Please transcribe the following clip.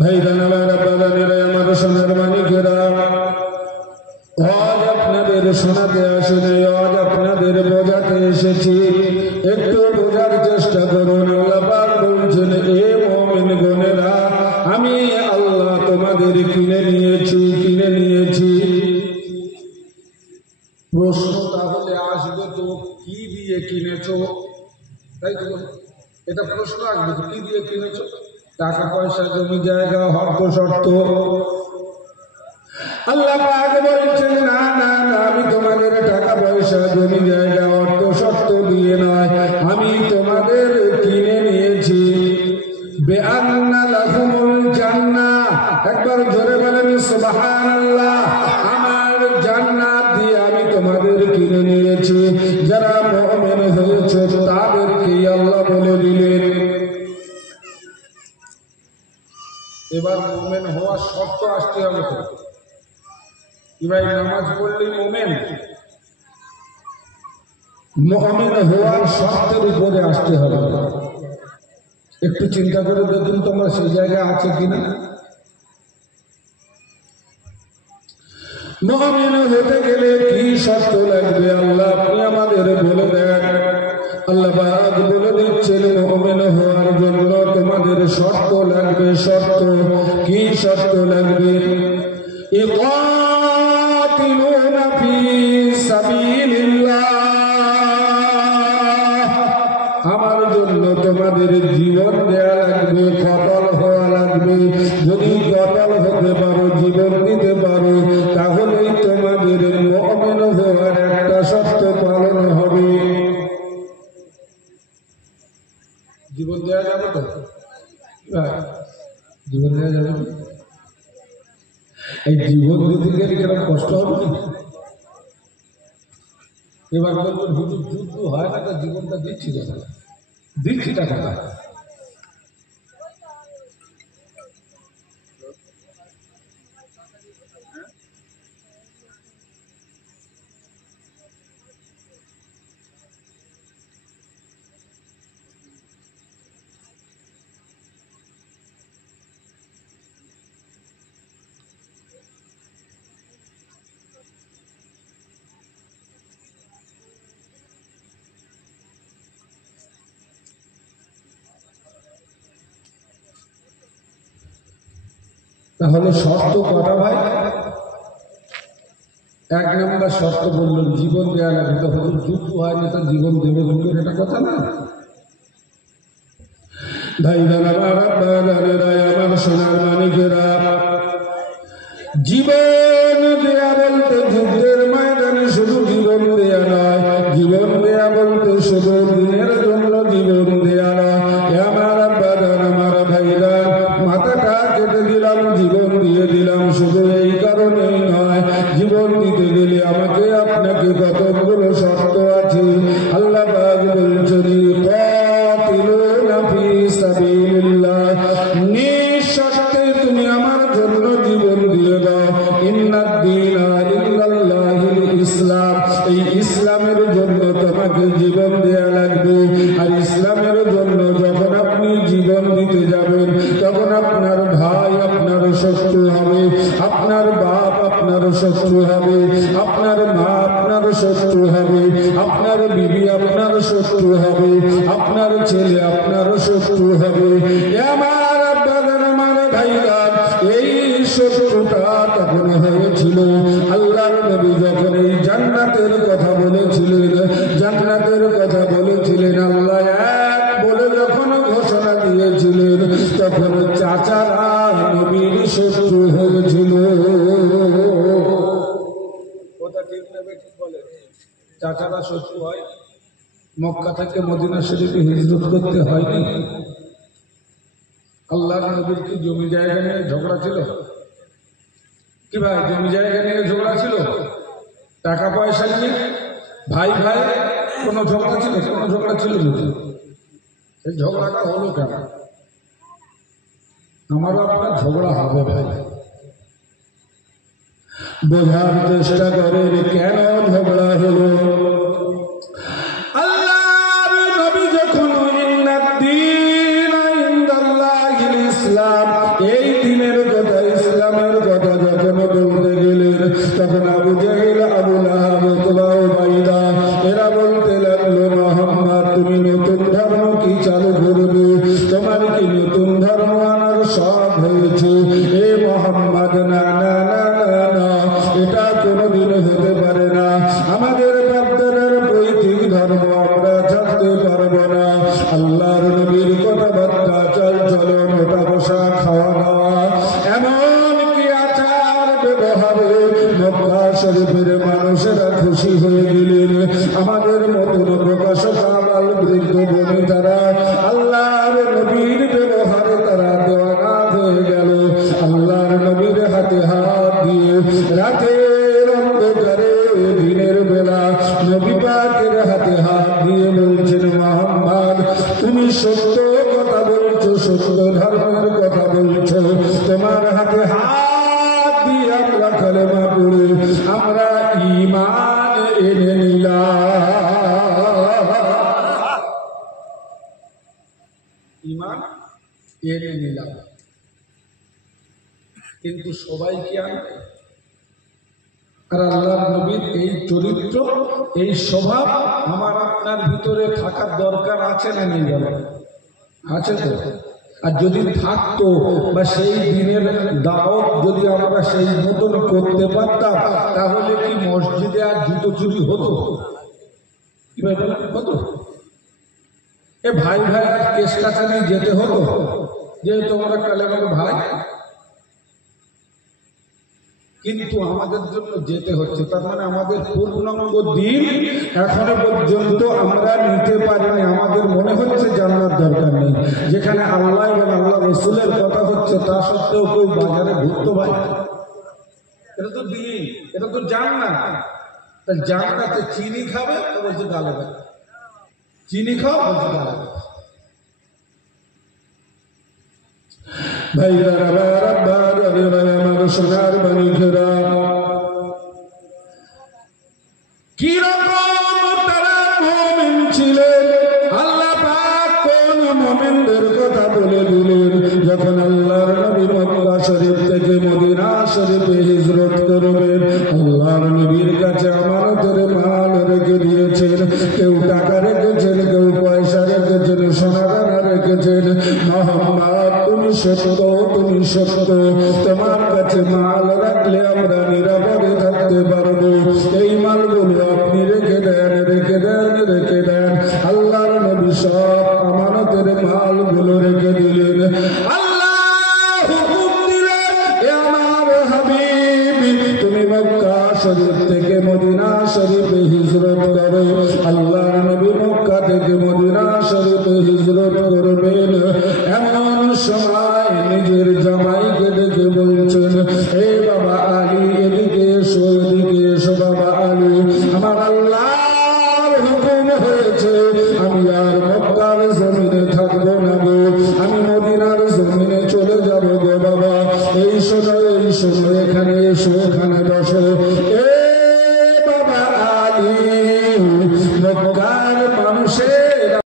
ভাইজান আমার বাগানেরা আমার সোনার মানিকেরা, আজ আপনাদের শোনাতে আসেনি, আজ আপনাদের বোঝাতে এসেছি। একটু বোঝার চেষ্টা করুন। আল্লাহ পাক বলছেন, এ মুমিন গণেরা, আমি আল্লাহ তোমাদের কিনে নিয়েছি। প্রশ্ন তাহলে আসবে, তো কি দিয়ে কিনেছো? তাই তো, এটা প্রশ্ন আসবে, তো কি দিয়ে কিনেছো? টাকা পয়সা, জমি জায়গা, হক শর্ত? আল্লাহ পাক বলছেন, না না না, আমি তোমাদের টাকা পয়সা, জমি জায়গা, অর্থ শর্ত দিয়ে নয়, আমি তোমাদের কিনে নিয়েছি। বেআন্না লাকুমুল জান্নাহ, একবার জোরে বলেন সুবহানাল্লাহ। আমার জান্নাত দিয়ে আমি তোমাদের কিনে নিয়েছি। যারা মুমিন হয়েছে তাদেরকে আল্লাহ বলে দিলেন। এবার মুমিন হওয়ার শর্ত আসতে হবে তো। ভাই নামাজ পড়লেই মুমিন হওয়ার শর্তের উপরে আসতে হবে। একটু চিন্তা করে দেখুন তোমরা সেই জায়গায় আছে কিনা। মুমিন হতে গেলে কি শর্ত লাগবে আল্লাহ আপনি আমাদের বলে দেন। আল্লাহ পাক বলে দিচ্ছেন, মুমিন হওয়ার জন্য তোমাদের শর্ত লাগবে। শর্ত কি? শর্ত লাগবে, ইকাতিলুনা ফি সাবিলিল্লাহ, আমার জন্য তোমাদের জীবন দেয়া লাগবে, কতল হওয়া লাগবে। যদি কতল হতে পারো, জীবন দিতে পারো, তাহলেই তোমাদের মুমিন হওয়ার একটা শর্ত পালন হবে। জীবন দেওয়া যাবে তো? জীবন দেওয়া যাবে? এই জীবন দিতে গেলে কেন কষ্ট হবে? এবার বলবেন, হুজুর যুদ্ধ হয় না, তার জীবনটা দিচ্ছি কথা, দিচ্ছি টাকা। তাহলে শর্ত কটা ভাই? এক নম্বর শর্ত বললেন জীবন দেওয়া লাগে। তো হুজুর যুদ্ধ হয় না, তার জীবন দেবে বলবেন, এটা কথা না ভাই। আমার সোনার মানিকেরা, জীবন দেয়া বলতে যুদ্ধের ময়দানে শুধু জীবন দেয়া নয়, জীবন দেয়া বলতে শুধু দিনের জন্য জীবন দেয়া নয়। আমার বাদান, আমার ভাইরা, মাথাটা কেটে দিলাম, জীবন দিয়ে দিলাম, শুধু এই কারণেই নয়, জীবন দিতে গেলে আমাকে আপনাকে কতগুলো শর্ত আছে। আল্লাহ পাক বলছেন, ইকাতিলুনা ফি সাবিলিল্লাহ, নিঃশর্তে তুমি আমার জন্য জীবন দিয়ে দাও। ইন্নাদ-দীনা ইনদাল্লাহিল ইসলাম, এই ইসলামের জন্য তোমাকে জীবন দেয়া লাগবে। আর ইসলামের জন্য যখন আপনি জীবন দিতে যাবেন, তখন আপনার ভাই আপনার শত্রু হবে, আপনার বাপ আপনার শত্রু হবে, আপনার মা আপনার শত্রু হবে, আপনার বিবি আপনার শত্রু হবে, আপনার ছেলে আপনার শত্রু হবে। আমার আব্বাজান, আমার ভাইরা, এই শত্রুটা তখন হয়েছিল আল্লাহর নবী যখন এই জান্নাতের কথা বলেছিলেন। জান্নাতের কথা বলেছিলেন, আল্লাহ এক বলে যখন ঘোষণা দিয়েছিলেন, তখন চাচারা নবীর শত্রু হয়েছিল। চাচারা শত্রু হয়। মক্কা থেকে মদিনা শরীফে হিজরত করতে হয়নি। আল্লাহর নবীর কি জমি জায়গা নিয়ে ঝগড়া ছিল? কি ভাই, জমি জায়গা নিয়ে ঝগড়া ছিল? টাকা পয়সা নিয়ে ভাই ভাই কোনো ঝগড়া ছিল? কোনো ঝগড়া ছিল না। এই ঝগড়াটা হলো কেন? আমারও আপনার ঝগড়া হবে ভাই। বোঝার চেষ্টা করেন কেন ঝগড়া হলো। আল্লাহর নবী যখন ইন্নাদ-দীনা ইনদাল্লাহিল ইসলাম, এই এনে নিলাম, কিন্তু সবাই কি আনবে? আর আল্লাহর নবীর এই চরিত্র, এই স্বভাব আমার আপনার ভিতরে থাকার দরকার আছে না নেই? বলেন আছে তো? আর যদি থাকতো বা সেই দিনের দাওয়াত যদি আমরা সেই মতন করতে পারতাম, তাহলে কি মসজিদে আর জুতো চুরি হতো? কি ভাই বলেন, হতো? এ ভাই ভাই আর কেস কাছারি যেতে হতো, যেহেতু আমরা কালেমার ভাই, কিন্তু আমাদের জন্য যেতে হচ্ছে। তার মানে আমাদের পূর্ণাঙ্গ দিন এখনো পর্যন্ত আমরা নিতে পারিনি। আমাদের মনে হচ্ছে জান্নাত দরকার নেই, যেখানে আল্লাহ এবং আল্লাহ রসুলের কথা হচ্ছে, তা সত্ত্বেও কেউ বাজারে ঘুরতো ভাই। এটা তো দিন, এটা তো জান্নাত। তা জান্নাতে চিনি খাবে তো বলছে গালে, চিনি খাও বলছে গালে। ভাইরা আমার সোনার মানুষেরা, কিরকম তারা মুমিন ছিলেন, আল্লাহ পাক কোন মুমিনদের কথা বলে দিলেন। যখন আল্লাহর নবী মক্কা শরীফ থেকে মদিনা শরীফে হিজরত করবেন, আল্লাহর নবীর কাছে আমানতের মাল রেখে দিয়েছেন। কেউ টাকা রেখেছেন, কেউ পয়সা রেখেছেন, সোনাদানা রেখেছেন। মুহাম্মদ তুমি সত্য, তুমি সত্য, তোমার কাছে মাল রাখলে আমরা নিরাপদে থাকতে পারবো। এই মালগুলো আপনি রেখে দেন, রেখে দেন, রেখে দেন। আল্লাহর নবী সব আমানতের মালগুলো রেখে দিলেন। আল্লাহ হুকুম দিলেন, এ আমার হাবিব, তুমি মক্কা শরীফ থেকে মদিনা শরীফে হিজরত করো। আল্লাহর নবী মক্কা থেকে মদিনা শরীফে হিজরত করবেন। এমন সময় নিজের জামাইকে দেখে বলছেন, এ বাবা আলী, এদিকে এসো।